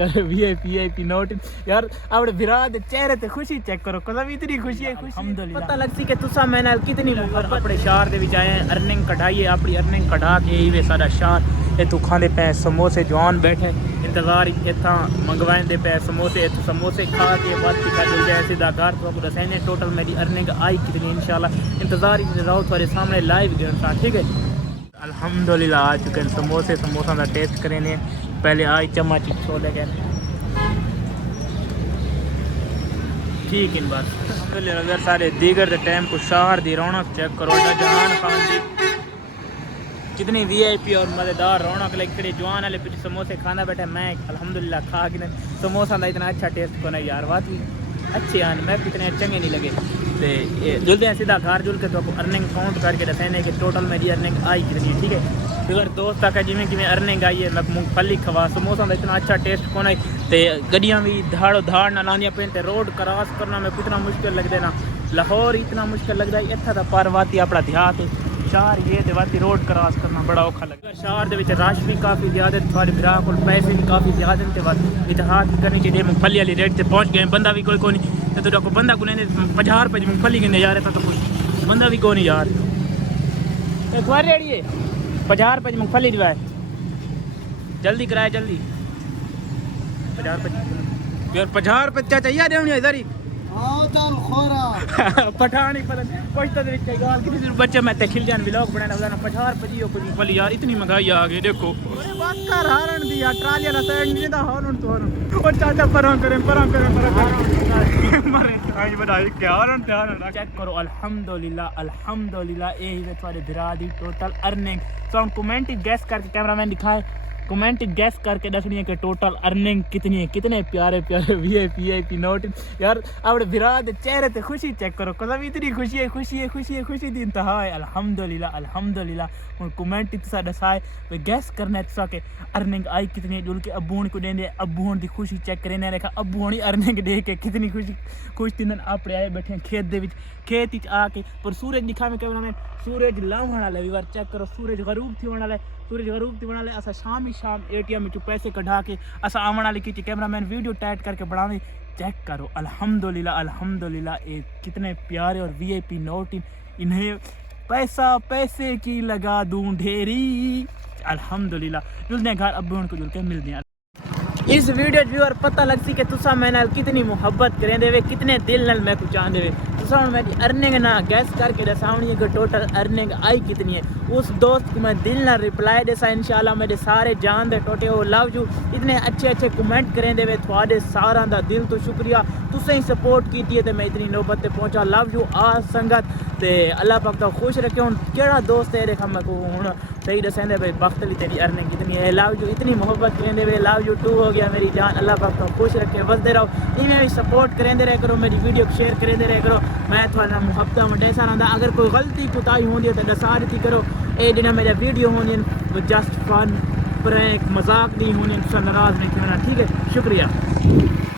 VIP note यार अपने विराट दे चेहरे ते खुशी चेक करो कसम इतनी खुशी है अल्हम्दुलिल्लाह पता लग सी कि तुसा मेरे नाल कितनी अपने शहर दे विच आए अर्निंग कढ़ाइए अपनी अर्निंग कढ़ा के ही वे सारा शहर ये तू खांदे पे समोसे जवान बैठे इंतजार इतना मंगवाएंदे पे समोसे समोसे खा के बाद टिका चल जाए सीधा घर तो आपको दसेने टोटल मेरी अर्निंग आई कितनी इंशाल्लाह इंतजार रहो तुम्हारे सामने लाइव ठीक है। अल्हम्दुलिल्लाह आ चुके हैं समोसे समोसा का टेस्ट करेंगे पहले आई चम्मच छोले के ठीक इन बस अगर सारे दीगर दे टाइम को शहर दी रौनक चेक करो जहान खान दी कितनी वीआईपी और मज़ेदार रौनक लगी जवान वाले पीछे समोसे खाना बैठे मैं अल्हम्दुलिल्लाह खा के समोसा का इतना अच्छा टेस्ट को नहीं यार बात अच्छे आन मैं इतने चंगे नहीं लगे तो जुलते हैं सीधा घर जुल के तो आपको अर्निंग काउंट करके दसेने कि टोटल मेरी अर्निंग आई कितनी ठीक है। अगर दोस्त आके जिमें कि अर्निंग आई है मैं मूंगफली खवा समोसा का इतना अच्छा टेस्ट को नहीं तो गड्डियाँ भी धाड़ो धाड़ ना लानियाँ पे रोड क्रॉस करना में कितना मुश्किल लगता है ना लाहौर इतना मुश्किल लगता है इतना तो परवाती अपना देहात है शहर ये देवाती रोड क्रॉस करना बड़ा औखा लगता है। शहर के रश भी काफ़ी ज़्यादा थोड़े विराह को पैसे भी काफ़ी ज़्यादा इतिहाद करनी चाहिए मूंगफली वाली रेट से पहुँच गए बंदा भी कोई नहीं तो को बंदा को 50 रुपये मूंगफली गिने जा रहा था तो कुछ बंदा भी कौन यार एक बार रेड़िए 50 रुपये मूंगफली दिवाए जल्दी कराए जल्दी 50 रुपये यार 50 रुपये क्या चाहिए देवनी इधर ही पठानी बच्चे मैं खिल जान ब्लॉग बनाना 50 रुपये मूंगफली यार इतनी महंगाई आ गई देखो चाचा चेक करो अल्हम्दुलिल्लाह अल्हम्दुलिल्लाह यही थोड़े बिरा दी टोटल अर्निंग तो कमेंट गैस करके कैमरामैन दिखाए कमेंट गैस करके दसनी है कि टोटल अर्निंग कितनी है कितने प्यारे प्यारे वीआईपी नोट यार अपने विराट दे चेहरे ते खुशी चेक करो कसम इतनी खुशी है खुशी दी इंतहा है अल्हम्दुलिल्लाह अल्हम्दुलिल्लाह और कमेंट तुसा दसाए वे गैस करना है तुसा के अर्निंग आई कितनी है जुल के अब्बू को देंगे अब्बू दी खुशी चेक करें देखा अब्बू अर्निंग देख के कितनी खुश थी अपने आए बैठे खेत दे विच खेत आके पर सूरज दिखा में कैमरामैन सूरज लावण वाला बार चेक करो सूरज गरूब थी वाला सूरज गरूब थी वाले असा शाम ही शाम ATM में पैसे कढ़ा के असा आवन वाली की कैमरामैन वीडियो टाइट करके बढ़ावे चेक करो अल्हम्दुलिल्लाह अल्हम्दुलिल्लाह कितने प्यारे और वीआईपी नोट इन्हें पैसे की लगा दूं ढेरी अल्हम्दुलिल्लाह जुलते घर अब उनको जुल के मिलते हैं। इस वीडियो व्यूअर पता लग सी कि तुसा मेरे नाल कितनी मुहब्बत करें देवे कितने दिल नाल मैं कुछ चाहते हुए तुसा मेरी अर्निंग ना गैस करके दसावनी है कि टोटल अर्निंग आई कितनी है उस दोस्त को मैं दिल ना रिप्लाई देसा इंशाल्लाह मेरे सारे जान दे टोटे हो लव यू इतने अच्छे कमेंट करें देवे थोड़े सारा दा दिल तो शुक्रिया तुसें ही सपोर्ट की है तो मैं इतनी नौबत ते पहुंचा लव यू आ संगत ते अल्लाह पाक तो खुश रखे हूँ केड़ा दोस्त है देखा मैं को हूँ सही दसेंदे भाई वक्त ली तेरी अर्निंग कितनी है लव यू इतनी मोहब्बत करेंदे वे लव यू टू हो गया मेरी जान अल्लाह पाक तो खुश रखे बसते रहो इवें भी सपोर्ट करेंदे रहे करो मेरी वीडियो को शेयर करेंदे रहे करो मैं थोड़ा मुहब्बत में डेसा रहा अगर कोई गलती कुताही होंदी है तो दसा दी करो ये जिन्हें मेरा वीडियो होनी जस्ट फन प्रैंक मजाक नहीं होनी नाराज़ नहीं होना ठीक है शुक्रिया।